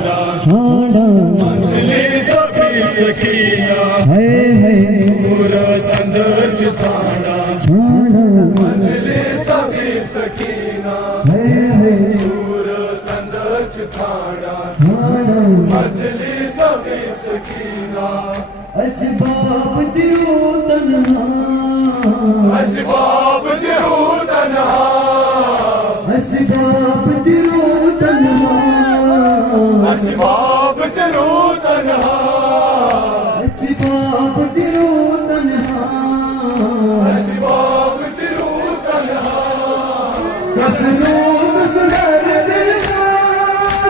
छाड़ा मजलिस भी सकीना है पूरा संदर्ज छाड़ा छाड़ा मजलिस भी सकीना है पूरा संदर्ज छाड़ा छाड़ा मजलिस भी सकीना असबाब दियो तन्हा असबाब दियो तन्हा असबाब दियो तन्हा असबाब दियो तन्हा असबाब दियो तन्हा असबाब दियो तन्हा कसनो कसनर दिलना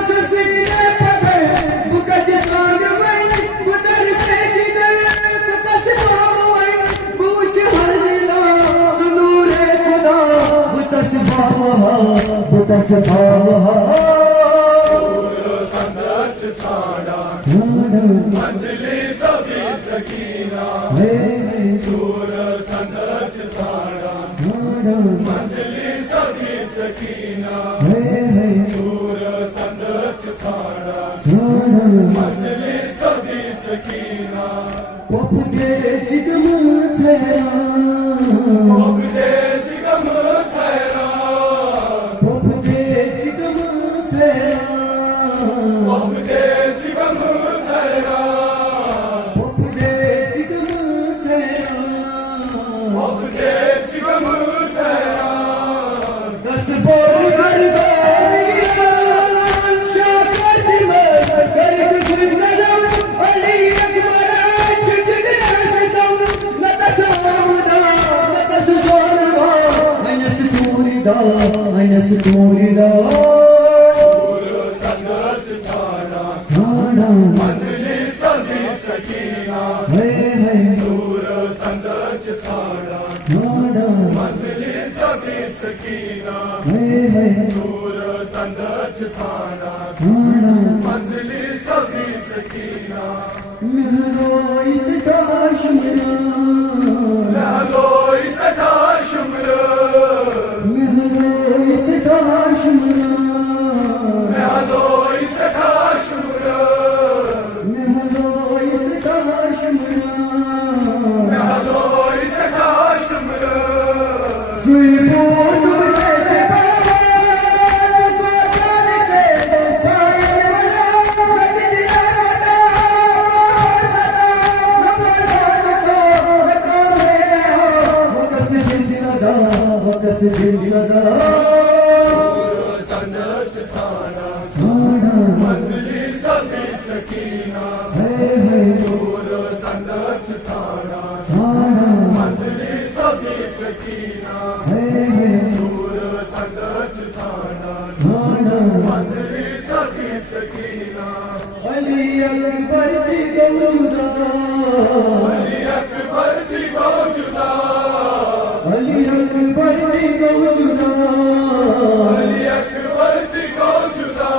ससीने पकड़ बुकज सांग वई बुदर तेज कर बुतसबाब वई बूझ हल्ला सुनूरे खुदा बुतसबाब संदर्ज छाड़ा मजलिस भी सकीना सूर संदर्ज छाड़ा मजलिस भी सकीना सूर संदर्ज छाड़ा मजलिस भी सकीना पपके चिकम छेरा पपके चिकम छेरा पपके चिकम छेरा पपके चिकम छेरा पपके चिकम छेरा पपके चिकम छेरा दस बोल कर दारिया शाकर दिमत कर गुजरम अली अकबर जिगना सदम लतस मामदा लतस सोरवा अनस तूरीदा संदर्ज छाड़ा छाड़ा मजलिस भी सकीना सूर संदर्ज छाड़ा छाड़ा मजलिस भी सकीना सूर संदर्ज छाड़ा छाड़ा मजलिस भी सकीना मेहरोई सदा शुमरा लहलोई सदा शुम्र मेहरोई सदा शुमरा लहलोई सदा शुम्र मेहरोई सदा शुमरा लहलोई सदा शुम्र सुई बोझ उठे चबान को जाने चेतो साइन वाला मददिया सदा नमसान को रकाम में वो कस दिल सदा संदर्ज छाड़ा छाड़ा मजलिस भी सकीना सूर संदर्ज छाड़ा छाड़ा मजलिस भी सकीना सूर संदर्ज छाड़ा छाड़ा मजलिस भी सकीना अली अकबर की गौजुदा अली अकबर दी मौजूदा अली अकबर की गौजुदा अली अकबर दी मौजूदा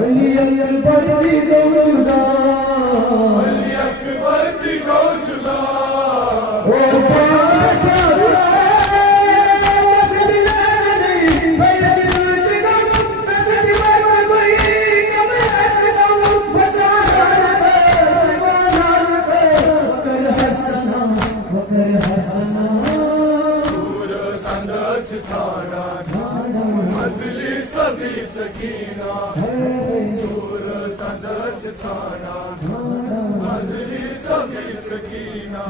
अली अकबर की गौजुदा अली अकबर दी मौजूदा ओ पास मसदिला नहीं बस दिगम बस दीवार कोई कम हसदम बचा वकर हसना सूर संदर्ज छाड़ा मजलिस भी सकीना सूर संदर्ज छाड़ा मजलिस भी सकीना